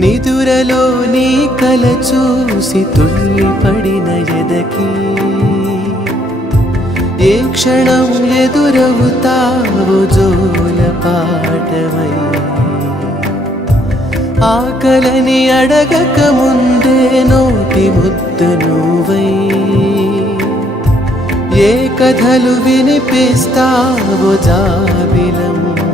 నిదురలో నీ కల చూసి తుళ్ళిపడిన ఎదకి ఏ క్షణం ఎదురవుతావో జోల పాటవై ఆకలని అడగక ముందే నోటి ముద్ద నువ్వై ఏ కథలు వినిపిస్తావో జాబిలమ్మ